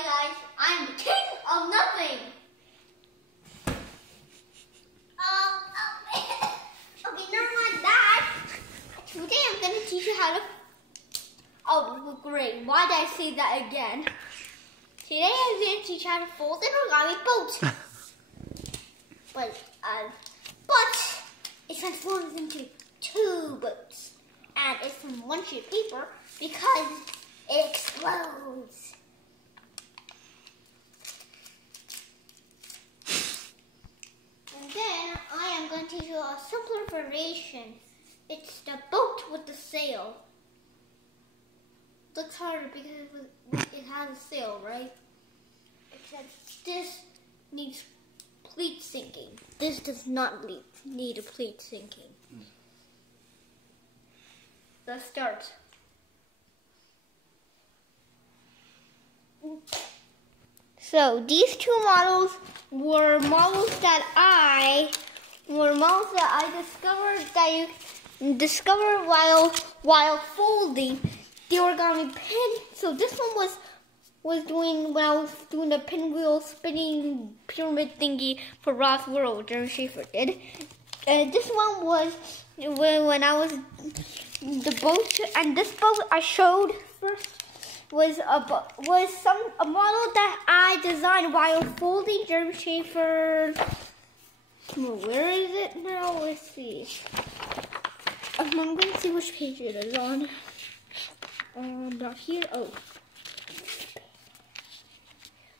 Hi guys, I'm the king of nothing. Okay, never mind that. Today I'm going to teach you how to... Oh, great. Why did I say that again? Today I'm going to teach you how to fold an origami boat. but it's transformed into two boats. And it's from one sheet of paper because it explodes. And then I am going to teach you a simpler variation. It's the boat with the sail. Looks harder because it has a sail, right? Except this needs pleat sinking. This does not need a pleat sinking. Let's start. So these two models were models that I discovered while folding the origami pin. So this one was doing when I was doing the pinwheel spinning pyramid thingy for Ross World, Jeremy Schaefer did. And this one was when I was the boat, and this boat I showed first was a model that I designed while folding Jeremy Schaefer. Where is it now? Let's see. I'm going to see which page it is on. Not here. Oh.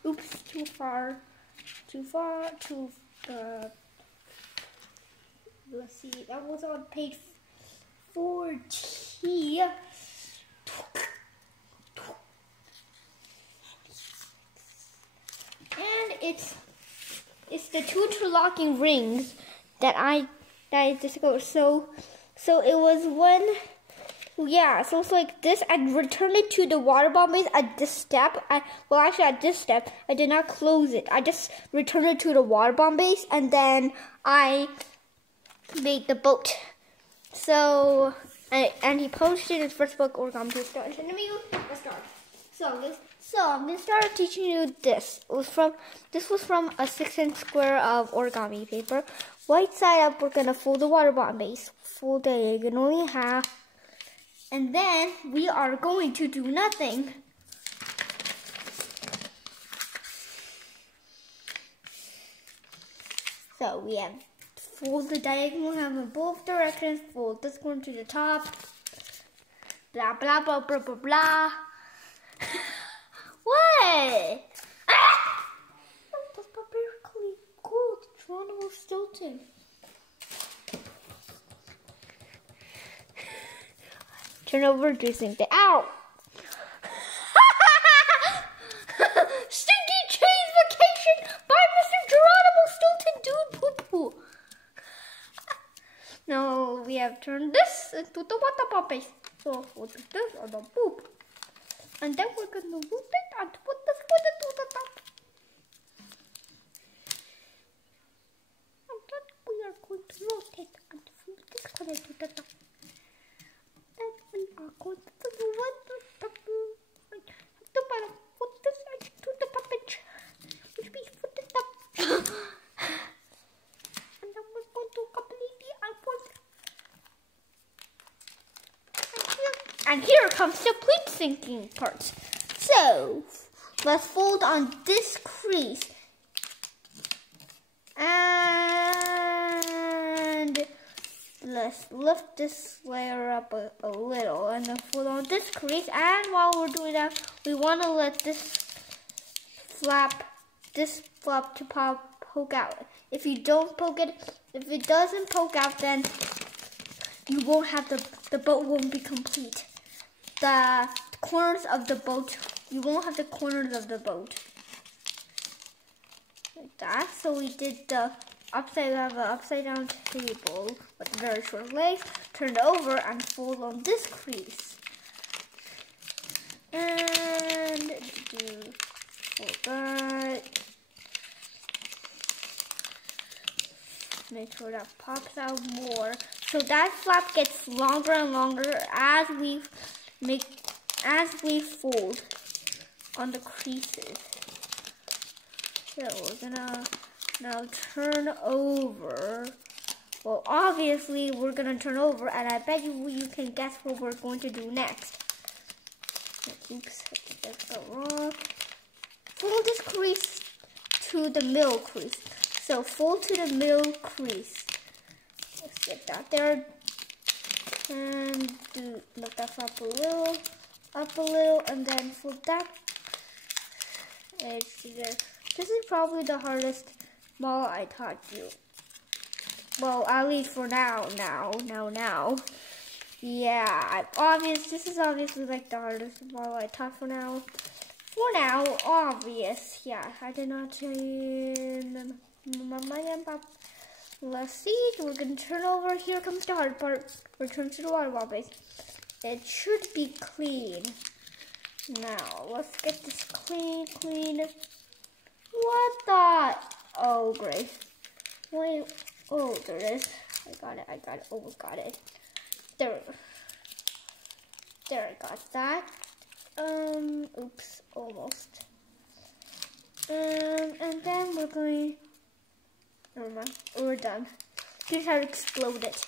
Oops, too far. Let's see. That was on page 40. And it's the two interlocking rings that I discovered. So it was one. Yeah, so it's like this. I returned it to the water bomb base at this step. At this step, I did not close it. I just returned it to the water bomb base, and then I made the boat. So, and he posted his first book, Origami to Start. Let's start. So I'm gonna start teaching you this. This was from a 6-inch square of origami paper. Right side up, we're gonna fold the water bomb base. Fold diagonally in half. And then we are going to do nothing. So we have fold the diagonal half in both directions. Fold this one to the top. Blah blah blah blah blah blah. What? Ah! That's perfectly cool. Geronimo Stilton. Turn over, do something. Ow! Stinky Cheese Vacation by Mr. Geronimo Stilton Dude Poo Poo. Now we have turned this into the water bomb base. So we'll do this on the poop. And then we're going to loop it and put this one to the top. And then we are going to rotate and flip this one to the top. Then we are going to do one to the top. The bottom. Put this edge to the top edge. Which means put the top. And then we're going to completely unfold it. And here comes the pleat sinking part. So let's fold on this crease. And let's lift this layer up a little and then fold on this crease. And while we're doing that, we want to let this flap to poke out. If you don't poke it, if it doesn't poke out, then you won't have the boat won't be complete. The corners of the boat, you won't have the corners of the boat. Like that. So we did the upside down table with very short legs, turn it over and fold on this crease. And do that. Make sure that pops out more. So that flap gets longer and longer as we fold on the creases. So we're gonna now turn over. Well, obviously we're gonna turn over, and I bet you can guess what we're going to do next. Oops, I think that's got wrong. Fold this crease to the middle crease. So fold to the middle crease. Let's get that there. And lift that up a little, and then fold that edge to there. This is probably the hardest model I taught you. Well, at least for now. Yeah, this is obviously like the hardest model I taught for now. For now, obvious. Yeah, I did not say. Let's see. We're gonna turn over. Here comes the hard part. Return to the water ball base. It should be clean. Now let's get this clean. What the? Oh, great. Wait. Oh, there it is. I got it. Almost got it. There. I got that. Oops, almost. And then we're going. Never mind. We're done. Here's how to explode it.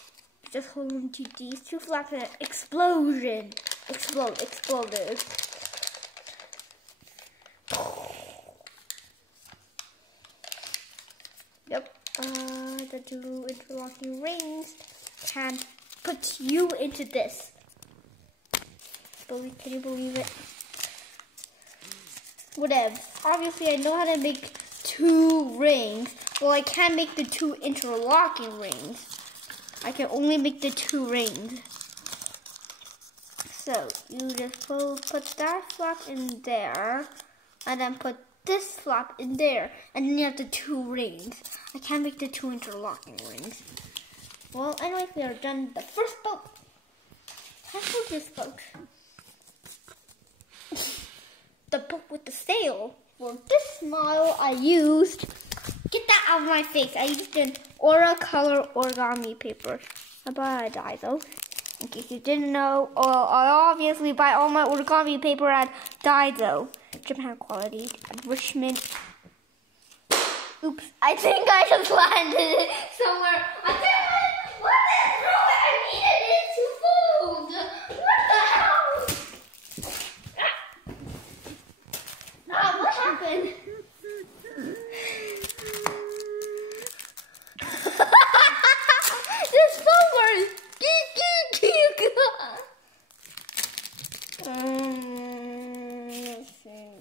Just hold on to these two flaps and explosion. Exploded. Yep. The two interlocking rings can put you into this. Can you believe it? Whatever. Obviously, I know how to make 2 rings. Well, I can't make the 2 interlocking rings. I can only make the 2 rings. So you just put that flap in there, and then put this flap in there, and then you have the 2 rings. I can't make the 2 interlocking rings. Well, anyway, we are done with the first boat. Let's do this boat. The boat with the sail. For this model, I used. Get that out of my face. I used an color origami paper. I bought it at Daiso. In case you didn't know, I obviously buy all my origami paper at Daiso. Japan quality, Richmond. Oops, I think I just landed it somewhere. What is wrong? I needed it to fold. What the hell? What happened? This forward. Let's see.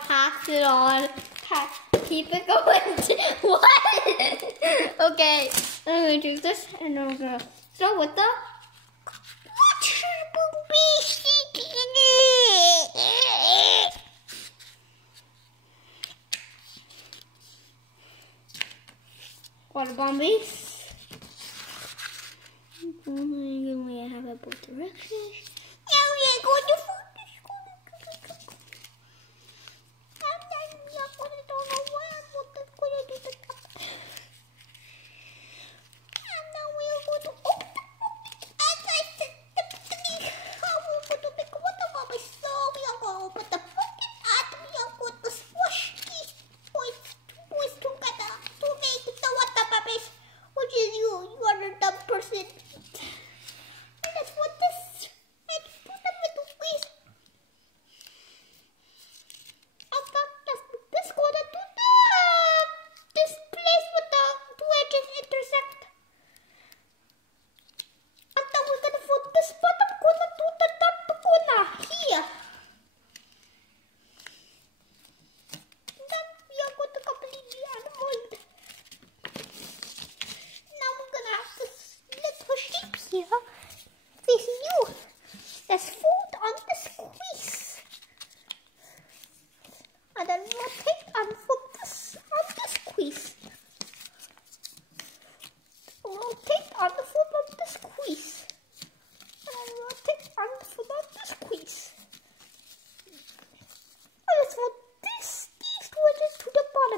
Pass it on. Keep it going. What? Okay, I'm gonna do this, and I'm gonna start with the water bombies. We have it both directions. Now we are going to focus.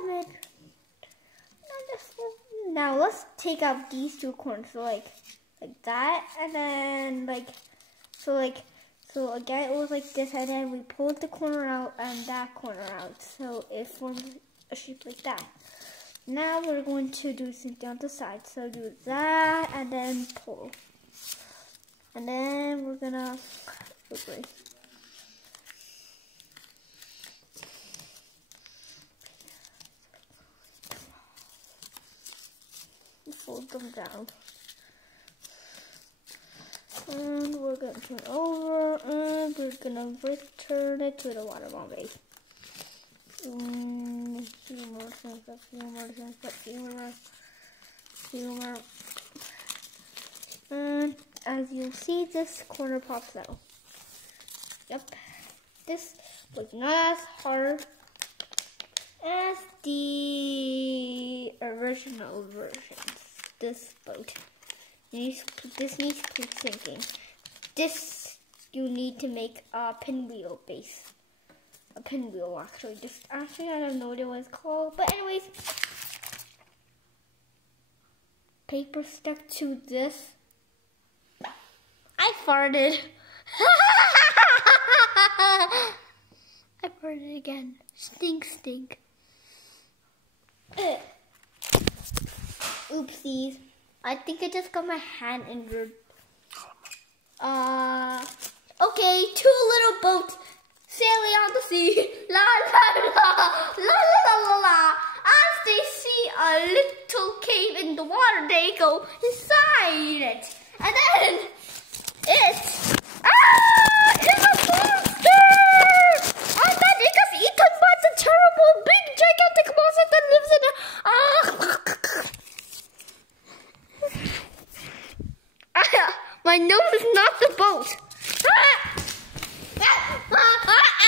damn it. Now let's take out these two corners, so like that, and then so again it was like this, and then we pulled the corner out and that corner out, so it forms a shape like that. Now we're going to do something on the side, so do that and then pull, and then we're gonna fold them down, and we're going to turn over, and we're going to return it to the water bomb base. Few more. And as you'll see, this corner pops out. Yep, this was not as hard as the original versions. This boat. This needs pleat-sinking. This you need to make a pinwheel base. A pinwheel actually. I don't know what it was called. But anyways, paper stuck to this. I farted. I farted again. Stink. Oopsies. I think I just got my hand injured. Okay, two little boats sailing on the sea. La la la, la la la la. As they see a little cave in the water, they go inside it. And then it's a monster! I thought it got eaten by the terrible big gigantic monster that lives in a my nose is not the boat.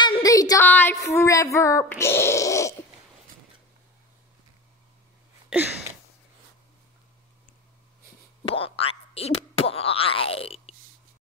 And they died forever. Bye.